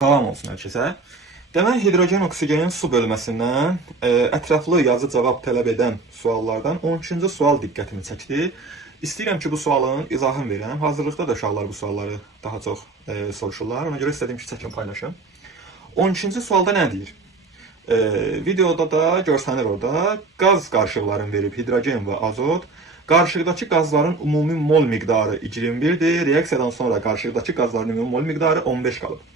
Salam olsun hər kəsə. Demək, hidrogen oksigenin su bölməsindən ətraflı yazı cavab tələb edən suallardan 12-ci sual diqqətimi çəkdi. İstəyirəm ki, bu sualın izahını verəm. Hazırlıqda da uşaqlar bu sualları daha çox soruşurlar. Ona görə istədim ki, çəkin paylaşım. 12-ci sualda nə deyir? Videoda da görsənir orada. Qaz qarışıqlarını verib hidrogen və azot. Qarışıqdakı qazların ümumi mol miqdarı 21-dir. Reaksiyadan sonra qarışıqdakı qazların ümumi mol miqdarı 15 qalıb.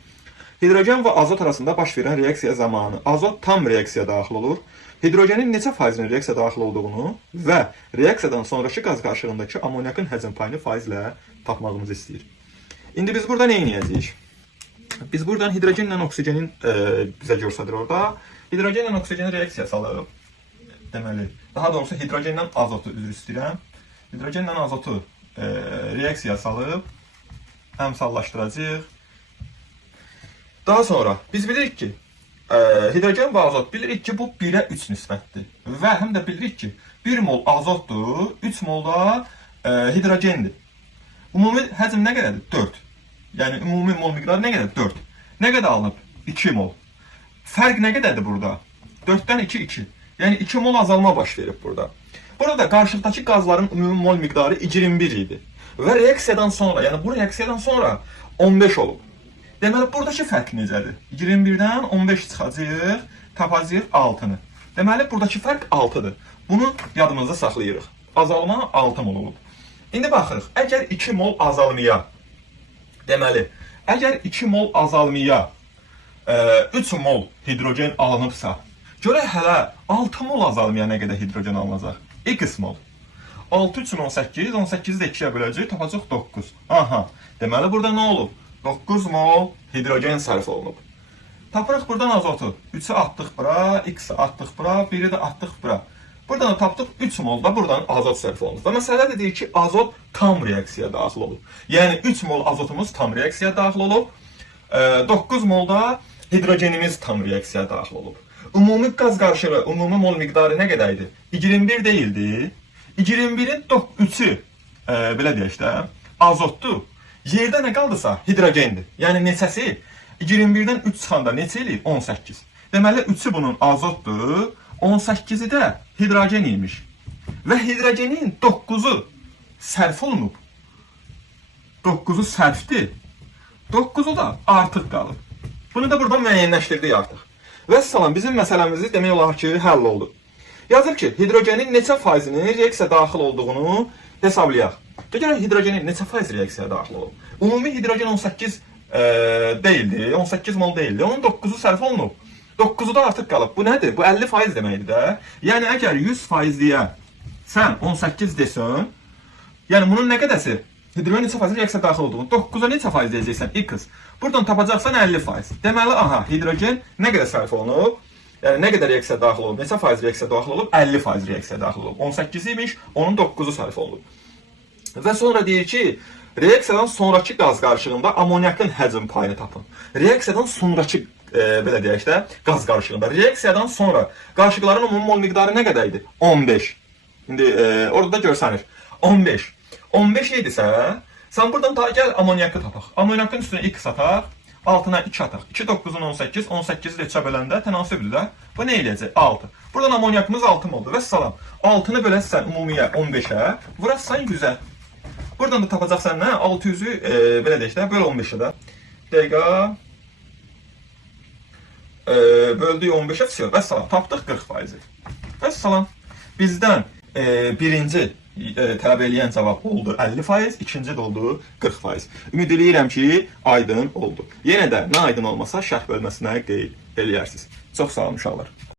Hidrogen və azot arasında baş verən reaksiya zamanı azot tam reaksiyaya daxil olur. Hidrogenin neçə faizinin reaksiyaya daxil olduğunu və reaksiyadan sonraki qaz qarışığındakı amonyakın həcm payını faizlə tapmağımızı istəyir. İndi biz burada nə edəcəyik? Biz buradan hidrogenlə oksigenin bizə göstərir orada. Hidrogenlə oksigenin reaksiya salıb. Deməli, daha doğrusu hidrogenlə azotu üzr istəyirəm. Hidrogenlə azotu reaksiya salıb əmsallaşdıracağıq. Daha sonra biz bilirik ki, hidrogen və azot bilirik ki, bu 1-ə 3 nisbətdir. Və həm də bilirik ki, 1 mol azotdur, 3 mol da hidrogendir. Ümumi həcm nə qədərdir? 4. Yəni, ümumi mol miqdarı nə qədərdir? 4. Nə qədər alınıb? 2 mol. Fərq nə qədərdir burada? 4-dən 2, 2. Yəni, 2 mol azalma baş verib burada. Burada da qarşılıqdakı qazların ümumi mol miqdarı 21 idi. Və reaksiyadan sonra, yəni bu reaksiyadan sonra 15 olub. Deməli, buradakı fərq necədir? 21-dən 15 çıxacaq, tapacaq 6-nı. Deməli, buradakı fərq 6-dır. Bunu yadımızda saxlayırıq. Azalma 6 mol olub. İndi baxırıq, əgər 2 mol azalmaya, deməli, əgər 2 mol azalmaya 3 mol hidrogen alınıbsa, görək hələ 6 mol azalmaya nə qədər hidrogen alınacaq? X mol. 6 üçün 18, 18-i də 2-yə böləcək, tapacaq 9. Aha, deməli, burada nə olub? 9 mol hidrogen sərf olunub. Tapırıq buradan azotu. 3-ü atdıq bura, X-i atdıq bura, 1-i də atdıq bura. Buradan da tapdıq 3 mol da buradan azot sərf olunub. Və məsələ də deyir ki, azot tam reaksiyaya daxil olub. Yəni 3 mol azotumuz tam reaksiyaya daxil olub. 9 mol da hidrogenimiz tam reaksiyaya daxil olub. Ümumi qaz qarışığı, ümumi mol miqdarı nə qədər idi? 21 deyildi. 21-in 3-ü, belə deyək də, azotdur. Yerdə nə qaldısa hidrogendir. Yəni neçəsi 21-dən 3 çıxanda neçə eləyir? 18. Deməli 3-ü bunun azotdur, 18-i də hidrogen imiş. Və hidrogenin 9-u sərf olunub. 9-u sərfdir. 9-u da artıq qalıb. Bunu da buradan müəyyənləşdirdik artıq. Və salam, bizim məsələmizi demək olar ki, həll oldu. Yazır ki, hidrogenin neçə faizinin reaksiya daxil olduğunu hesablayaq. Görək hidrogenin neçə faiz reaksiyaya daxil olub? Ümumi hidrogen 18 deyildi, 18 mol deyildi. Onun 9-u sərf olunub. 9-u da artıq qalıb. Bu nədir? Bu 50% deməkdir də. Yəni əgər 100%-liyə sən 18 desən, yəni bunun nə qədəsi? Hidrogen neçə faiz reaksiyaya daxil olduğunu 9-a neçə faiz deyəcəksən? X. Buradan tapacaqsan 50%. Deməli, aha, hidrogen nə qədər sərf olunub? Yəni nə qədər reaksiyaya daxil olub? Neçə faiz reaksiyaya daxil olub? 50% reaksiyaya daxil olub. 18 imiş, onun 9-u sərf olunub. Və sonra deyir ki, reaksiyadan sonraki qaz qarışığında amonyakın həcm payını tapın. Reaksiyadan sonraki, belə deyək də, qaz qarışığında. Reaksiyadan sonra qarışıqların ümumi mol miqdarı nə qədər idi? 15. İndi orada da görsənir. 15. 15 idisə, sən buradan daha gəl amonyakı tapaq. Amonyakın üstünə X ataq, altına 2 ataq. 2, 9-un 18, 18-i də 3-ə böləndə tənasübdür də. Bu nə eləyəcək? 6. Buradan amonyakımız 6 oldu və salam. 6-nı böləsən ümumiyə 15-ə, vurarsan 100-ə. Buradan da tapacaqsan nə? 600-ü, belə deyək də, böl 15-ə də. Dəqiqə, böldük 15-ə, fisiyor. Və salam, tapdıq 40%. Və salam, bizdən birinci tələb eləyən cavab oldu 50%, ikinci də oldu 40%. Ümid edirəm ki, aydın oldu. Yenə də nə aydın olmasa şərh bölməsinə qeyd eləyərsiniz. Çox sağ olun uşaqlar.